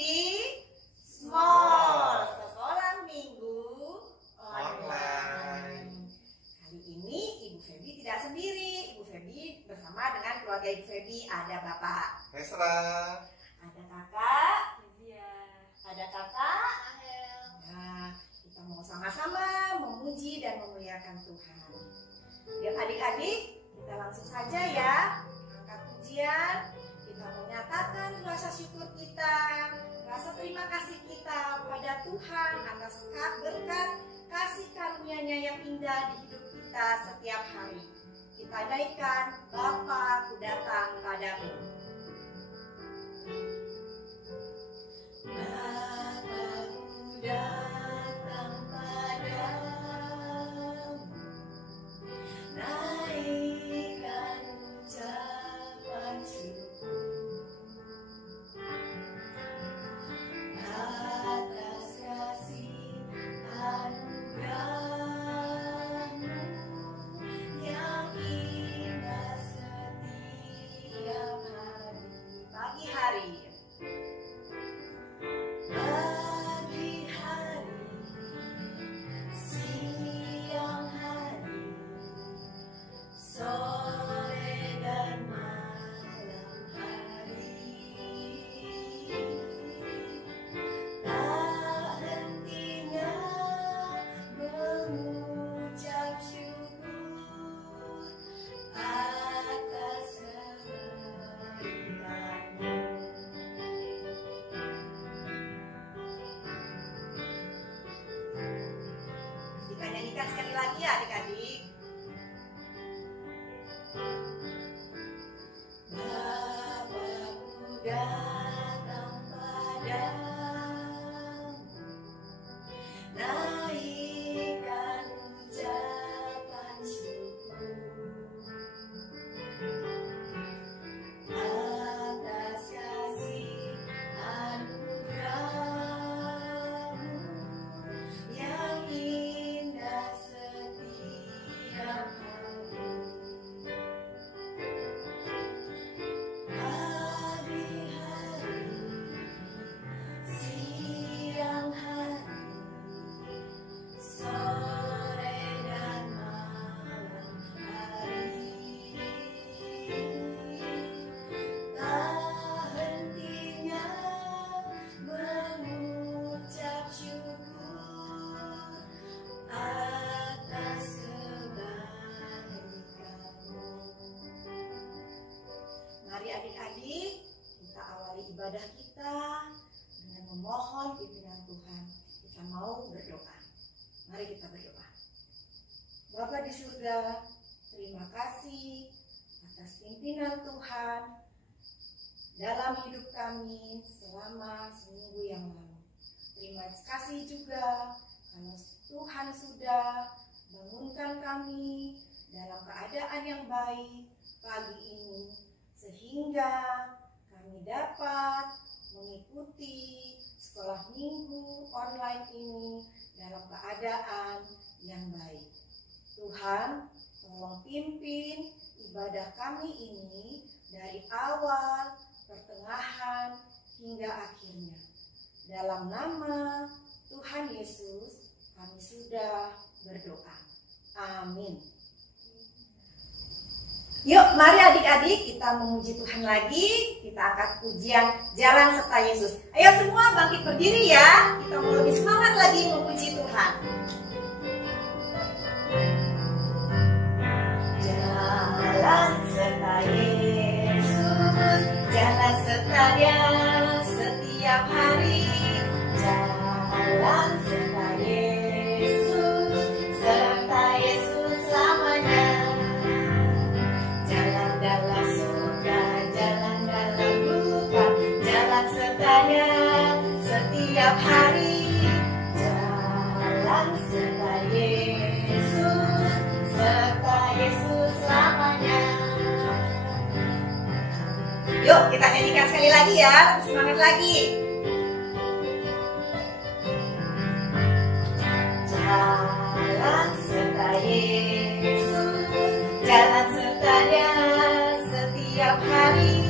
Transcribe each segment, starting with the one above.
di Small Sekolah Minggu Online. Kali ini Ibu Febi tidak sendiri. Ibu Febi bersama dengan keluarga Ibu Febi. Ada Bapak Hesra, ada Kakak, ada Kakak. Nah, kita mau sama-sama memuji dan memuliakan Tuhan. Yuk adik-adik, kita langsung saja ya angkat pujian. Kita menyatakan rasa syukur kita, rasa terima kasih kita pada Tuhan atas berkat kasih karunia-Nya yang indah di hidup kita setiap hari. Kita naikkan, Bapa, Ku datang padamu. Bapa, Ku datang padamu, naikkan ucapan syukur atas kasih anugerah-Mu yang indah setiap hari. Pagi hari, siang hari, sore dan malam hari, tak hentinya mengucap syukur atas kebaikan-Mu. Kita nyanyikan sekali lagi ya adik-adik. Bapa-Ku datang padamu, naikkan ucapan syukur atas kasih anugerah-Mu yang indah setiap hari. Hari-hari, siang hari, sore dan malam hari, tak hentinya mengucap syukur atas kebaikan-Mu. Mari adik-adik, kita awali ibadah kita dengan memohon pimpinan Tuhan. Kita mau berdoa. Mari kita berdoa. Bapa di surga, terima kasih atas pimpinan Tuhan dalam hidup kami selama seminggu yang lalu. Terima kasih juga karena Tuhan sudah bangunkan kami dalam keadaan yang baik pagi ini, sehingga kami dapat mengikuti sekolah minggu online ini dalam keadaan yang baik. Tuhan, tolong pimpin ibadah kami ini dari awal, pertengahan, hingga akhirnya. Dalam nama Tuhan Yesus, kami sudah berdoa. Amin. Yuk, mari adik-adik kita memuji Tuhan lagi. Kita angkat pujian Jalan Serta Yesus. Ayo semua bangkit berdiri ya. Kita mau lebih semangat lagi memuji Tuhan. Jalan serta Yesus, jalan serta-Nya setiap hari. Jalan serta Yesus, serta Yesus selamanya. Jalan dalam surga, jalan dalam duka, jalan serta-Nya setiap hari. Jalan serta Yesus, serta Yesus selamanya. Yuk kita nyanyikan sekali lagi ya, semangat lagi. Jalan serta Yesus, jalan serta-Nya setiap hari.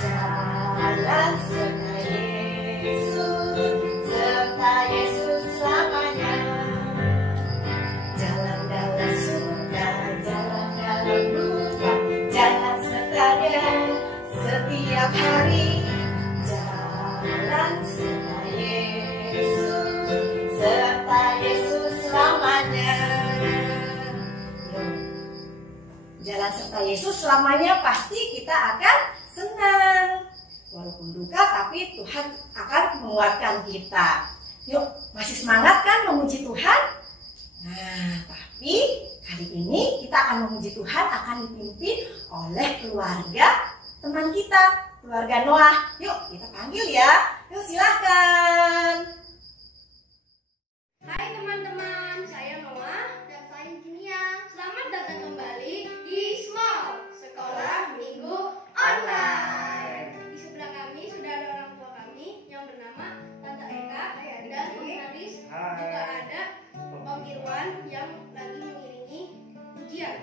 Jalan serta Yesus, Yesus, serta Yesus selamanya. Jalan dalam suka, jalan dalam duka, jalan sertanya setiap hari. Jalan serta Yesus, serta Yesus selamanya. Jalan serta Yesus selamanya pasti kita akan senang. Walaupun duka, tapi Tuhan akan menguatkan kita. Yuk, masih semangat kan memuji Tuhan? Nah, tapi kali ini kita akan memuji Tuhan akan dipimpin oleh keluarga teman kita, keluarga Noah. Yuk, kita panggil ya. Yuk, silahkan. Hai teman-teman, saya Noah dan saya Junia. Selamat datang kembali di Small Sekolah Minggu Online. Di sebelah kami sudah ada orang tua kami yang bernama Tante Eka dan Om Haris. Juga ada Om Irwan yang lagi mengiringi ujian.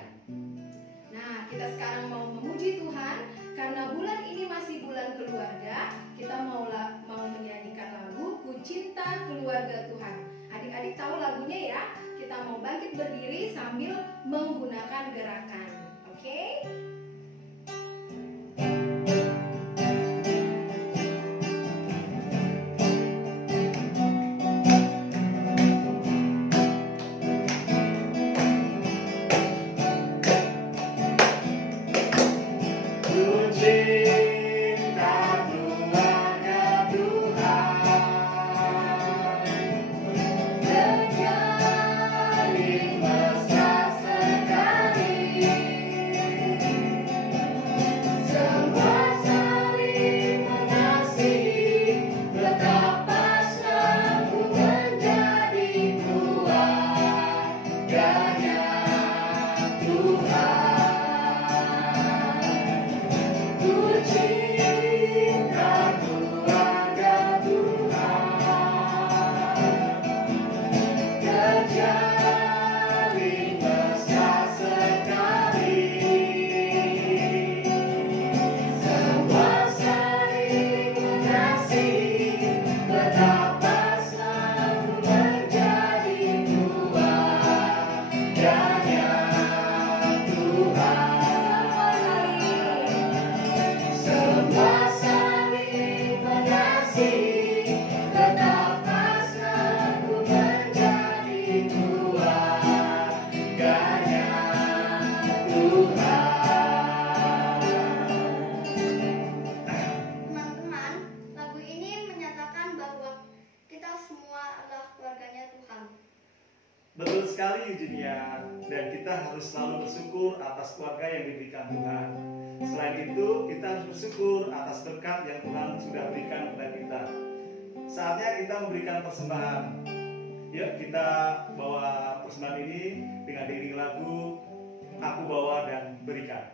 Nah, kita sekarang mau memuji Tuhan karena bulan ini masih bulan keluarga. Kita mau menyanyikan lagu Ku Cinta Keluarga Tuhan. Adik-adik tahu lagunya ya? Kita mau bangkit berdiri sambil menggunakan gerakan. Oke? Betul sekali Eugenia, dan kita harus selalu bersyukur atas keluarga yang diberikan Tuhan. Selain itu, kita harus bersyukur atas berkat yang Tuhan sudah berikan kepada kita. Saatnya kita memberikan persembahan. Yuk kita bawa persembahan ini dengan diiringi lagu Aku Bawa dan Berikan.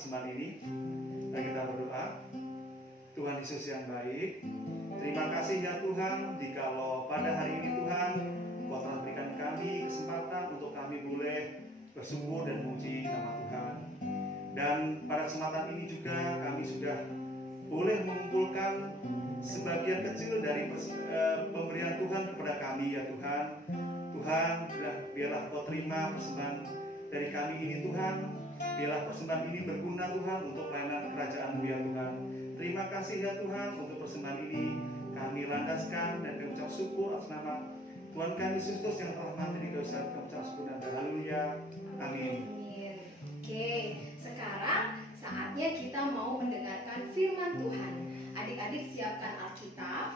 Persembahan ini dan kita berdoa. Tuhan Yesus yang baik, terima kasih ya Tuhan, jikalau pada hari ini Tuhan Kau telah berikan kami kesempatan untuk kami boleh bersyukur dan memuji nama Tuhan. Dan pada kesempatan ini juga kami sudah boleh mengumpulkan sebagian kecil dari pemberian Tuhan kepada kami ya Tuhan. Tuhan, biarlah Kau terima persembahan dari kami ini Tuhan. Biarlah persembahan ini berguna Tuhan untuk pelayanan kerajaan-Mu ya Tuhan. Terima kasih ya Tuhan untuk persembahan ini. Kami landaskan dan kami ucap syukur atas nama Tuhan kami Yesus Kristus yang telah mati di kayu salib. Kami ucap syukur dan haleluya. Amin. Oke, sekarang saatnya kita mau mendengarkan firman Tuhan. Adik-adik siapkan Alkitab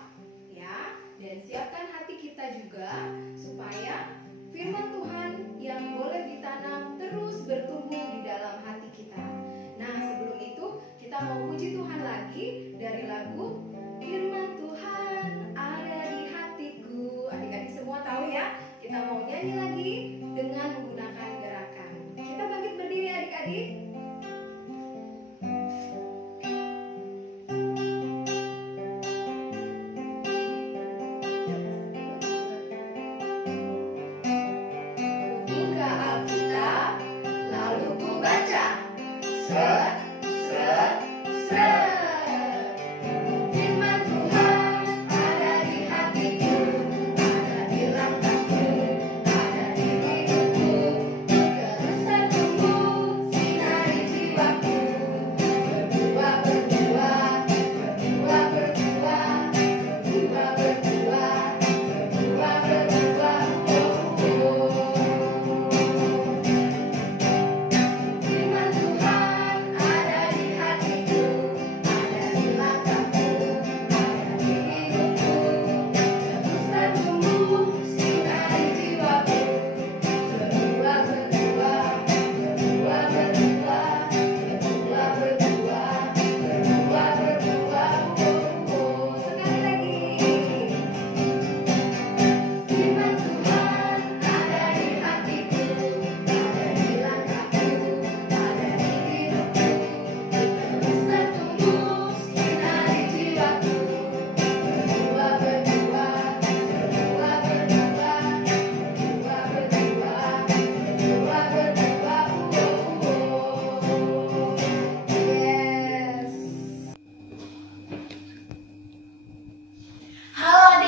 ya, dan siapkan hati kita juga supaya firman Tuhan yang boleh ditanam terus bertumbuh di dalam hati kita. Nah, sebelum itu kita mau puji Tuhan lagi dari lagu Firman Tuhan ada di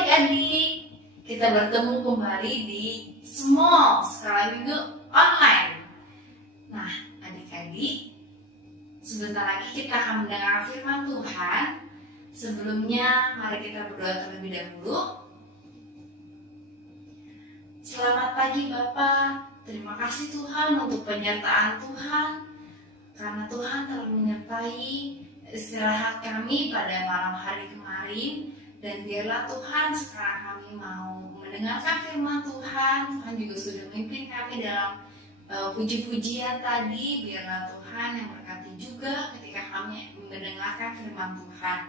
adik-adik, kita bertemu kembali di Small Sekolah Minggu Online. Nah, adik-adik, sebentar lagi kita akan mendengar firman Tuhan. Sebelumnya, mari kita berdoa terlebih dahulu. Selamat pagi Bapak, terima kasih Tuhan untuk penyertaan Tuhan, karena Tuhan telah menyertai istirahat kami pada malam hari kemarin. Dan biarlah Tuhan sekarang kami mau mendengarkan firman Tuhan. Tuhan juga sudah memimpin kami dalam puji-pujian tadi. Biarlah Tuhan yang berkati juga ketika kami mendengarkan firman Tuhan.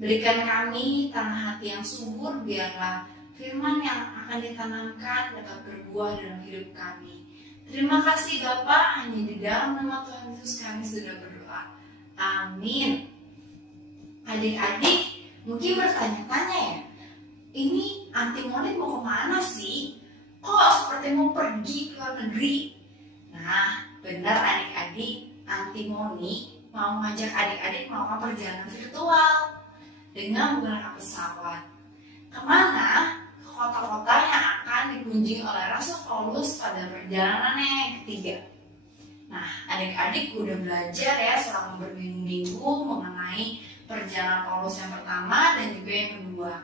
Berikan kami tanah hati yang subur. Biarlah firman yang akan ditanamkan dapat berbuah dalam hidup kami. Terima kasih Bapak, hanya di dalam nama Tuhan Yesus kami sudah berdoa. Amin. Adik-adik mungkin bertanya-tanya ya, ini Antimoni mau kemana sih? Kok seperti mau pergi ke luar negeri? Nah, benar adik-adik, Antimoni mau ngajak adik-adik melakukan perjalanan virtual dengan menggunakan pesawat. Kemana? Ke kota-kota yang akan dikunjungi oleh Rasul Paulus pada perjalanannya yang ketiga. Nah, adik-adik udah belajar ya selama berminggu-minggu mengenai perjalanan Paulus yang pertama dan juga yang kedua.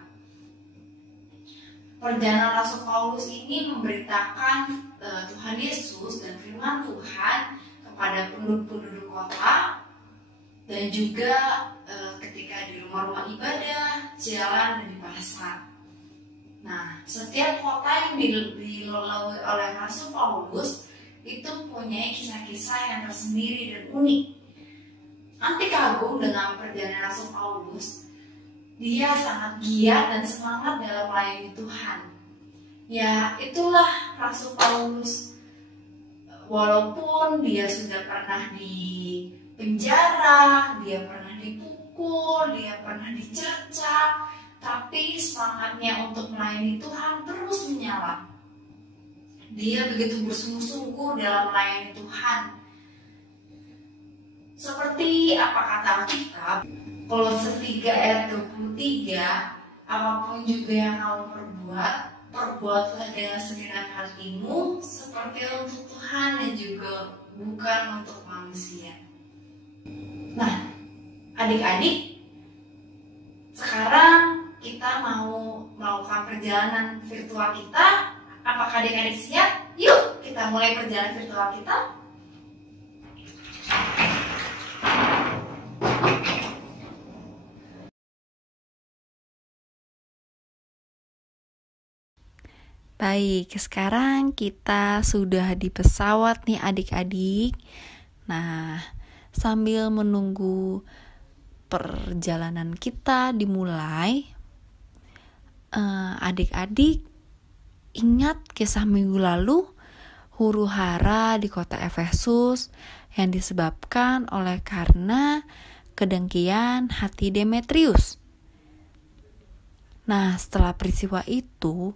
Perjalanan Rasul Paulus ini memberitakan Tuhan Yesus dan firman Tuhan kepada penduduk-penduduk kota dan juga ketika di rumah-rumah ibadah, jalan dan di pasar. Nah, setiap kota yang dilalui oleh Rasul Paulus itu mempunyai kisah-kisah yang tersendiri dan unik. Anti kagum dengan perjalanan Rasul Paulus. Dia sangat giat dan semangat dalam melayani Tuhan. Ya, itulah Rasul Paulus. Walaupun dia sudah pernah di penjara, dia pernah dipukul, dia pernah dicerca, tapi semangatnya untuk melayani Tuhan terus menyala. Dia begitu bersungguh-sungguh dalam melayani Tuhan. Seperti apa kata Alkitab, Kolose 3 ayat 23, apapun juga yang kamu perbuatlah dengan segenap hatimu seperti untuk Tuhan dan juga bukan untuk manusia. Nah, adik-adik, sekarang kita mau melakukan perjalanan virtual kita. Apakah adik-adik siap? Yuk, kita mulai perjalanan virtual kita. Baik, sekarang kita sudah di pesawat nih adik-adik. Nah, sambil menunggu perjalanan kita dimulai, adik-adik ingat kisah minggu lalu, huru-hara di kota Efesus yang disebabkan oleh karena kedengkian hati Demetrius. Nah, setelah peristiwa itu,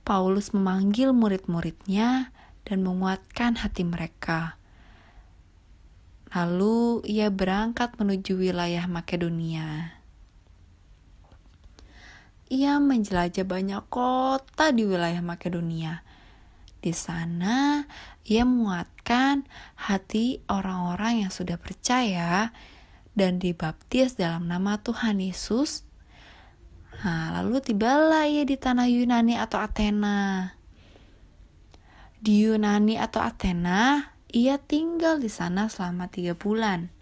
Paulus memanggil murid-muridnya dan menguatkan hati mereka. Lalu ia berangkat menuju wilayah Makedonia. Ia menjelajah banyak kota di wilayah Makedonia. Di sana, ia menguatkan hati orang-orang yang sudah percaya dan dibaptis dalam nama Tuhan Yesus. Nah, lalu tibalah ia di tanah Yunani atau Athena. Di Yunani atau Athena, ia tinggal di sana selama 3 bulan.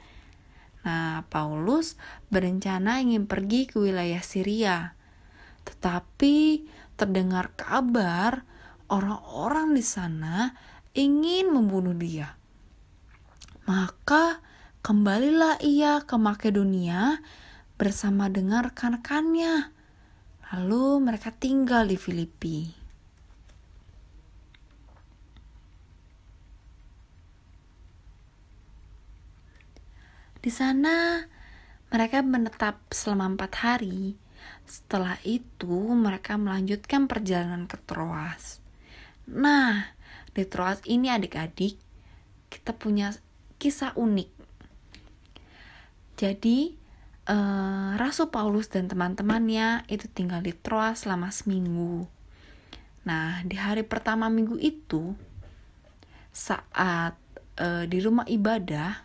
Nah, Paulus berencana ingin pergi ke wilayah Syria. Tetapi terdengar kabar orang-orang di sana ingin membunuh dia. Maka kembalilah ia ke Makedonia bersama dengan rekan-rekannya. Lalu mereka tinggal di Filipi. Di sana mereka menetap selama 4 hari. Setelah itu mereka melanjutkan perjalanan ke Troas. Nah, di Troas ini adik-adik, kita punya kisah unik. Jadi Rasul Paulus dan teman-temannya itu tinggal di Troas selama seminggu. Nah, di hari pertama minggu itu, saat di rumah ibadah,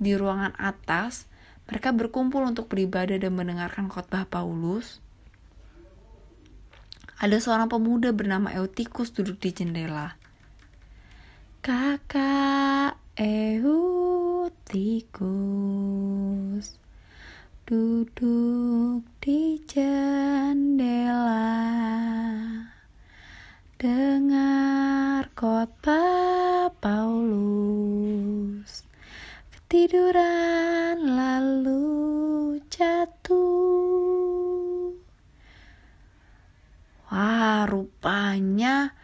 di ruangan atas, mereka berkumpul untuk beribadah dan mendengarkan khotbah Paulus. Ada seorang pemuda bernama Eutikus duduk di jendela. Kakak Eutikus duduk di jendela, dengar khotbah Paulus, ketiduran lalu jatuh. Wah, rupanya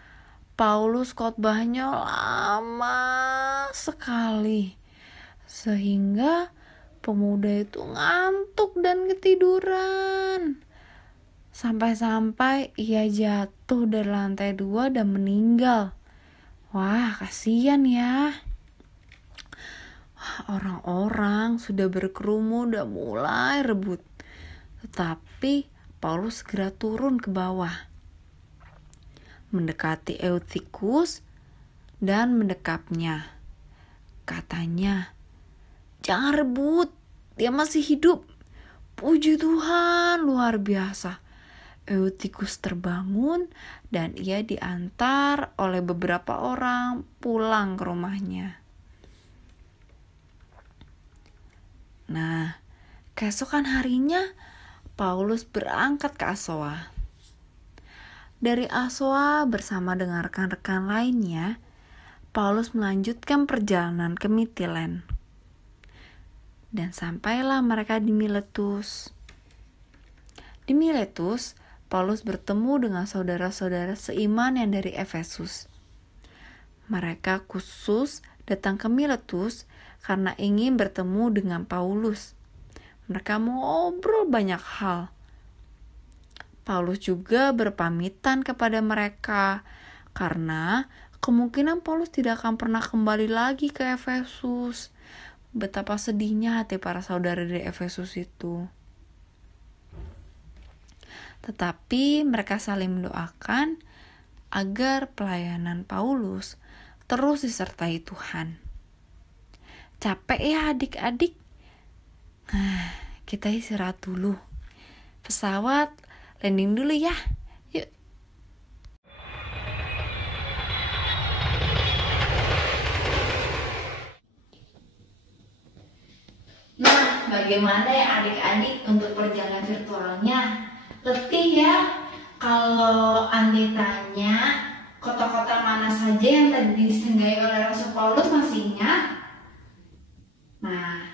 Paulus khotbahnya lama sekali, sehingga pemuda itu ngantuk dan ketiduran. Sampai-sampai ia jatuh dari lantai 2 dan meninggal. Wah, kasihan ya. Orang-orang sudah berkerumun dan mulai rebut. Tetapi Paulus segera turun ke bawah, mendekati Eutikus dan mendekapnya. Katanya, "Jangan rebut, dia masih hidup." Puji Tuhan, luar biasa. Eutikus terbangun dan ia diantar oleh beberapa orang pulang ke rumahnya. Nah, keesokan harinya Paulus berangkat ke Asoa. Dari Asoa bersama dengan rekan-rekan lainnya, Paulus melanjutkan perjalanan ke Mitilen. Dan sampailah mereka di Miletus. Di Miletus, Paulus bertemu dengan saudara-saudara seiman yang dari Efesus. Mereka khusus datang ke Miletus karena ingin bertemu dengan Paulus. Mereka mau ngobrol banyak hal. Paulus juga berpamitan kepada mereka karena kemungkinan Paulus tidak akan pernah kembali lagi ke Efesus. Betapa sedihnya hati para saudara di Efesus itu. Tetapi mereka saling mendoakan agar pelayanan Paulus terus disertai Tuhan. Capek ya adik-adik? Nah, kita istirahat dulu. Pesawat landing dulu ya. Yuk. Nah, bagaimana ya adik-adik untuk perjalanan virtualnya? Letih ya? Kalau Andi tanya, kota-kota mana saja yang tadi disinggahi oleh Rasul Paulus, masih ingat? Nah,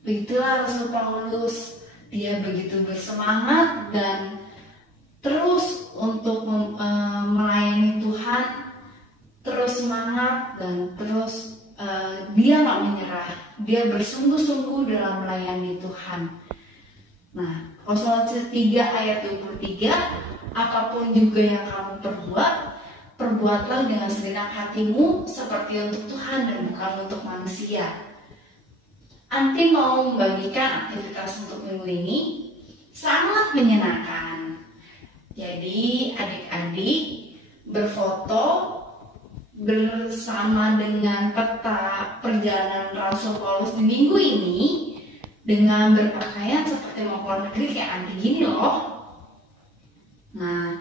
begitulah Rasul Paulus. Dia begitu bersemangat dan terus untuk melayani Tuhan, terus semangat dan terus dia gak menyerah. Dia bersungguh-sungguh dalam melayani Tuhan. Nah, Kolose 3 ayat 23, apapun juga yang kamu perbuat, perbuatlah dengan segenap hatimu seperti untuk Tuhan dan bukan untuk manusia. Anti mau membagikan aktivitas untuk minggu ini, sangat menyenangkan. Jadi adik-adik berfoto bersama dengan peta perjalanan Rasul Paulus di minggu ini dengan berpakaian seperti mau keluar negeri kayak Anti gini loh. Nah,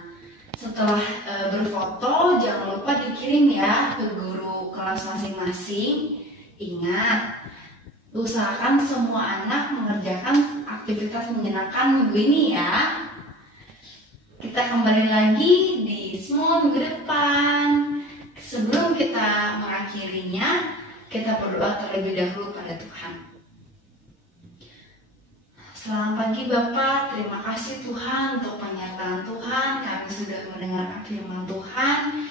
setelah berfoto jangan lupa dikirim ya ke guru kelas masing-masing. Ingat, usahakan semua anak mengerjakan aktivitas menyenangkan minggu ini ya. Kita kembali lagi di semua minggu depan. Sebelum kita mengakhirinya, kita berdoa terlebih dahulu pada Tuhan. Selamat pagi Bapak, terima kasih Tuhan untuk penyertaan Tuhan. Kami sudah mendengar firman Tuhan.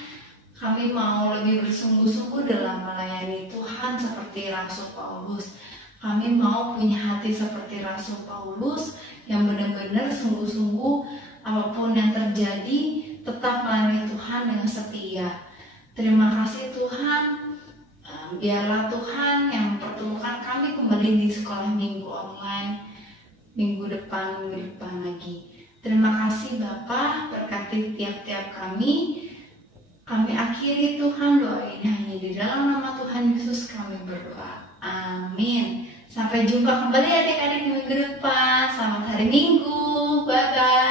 Kami mau lebih bersungguh-sungguh dalam melayani Tuhan seperti Rasul Paulus. Kami mau punya hati seperti Rasul Paulus yang benar-benar sungguh-sungguh apapun yang terjadi tetap melayani Tuhan dengan setia. Terima kasih Tuhan. Biarlah Tuhan yang mempertemukan kami kembali di sekolah minggu online. minggu depan lagi. Terima kasih Bapa, berkati tiap-tiap kami. Kami akhiri Tuhan doa ini hanya di dalam nama Tuhan Yesus kami berdoa. Amin. Sampai jumpa kembali adik-adik minggu depan. Selamat hari Minggu. Bye-bye.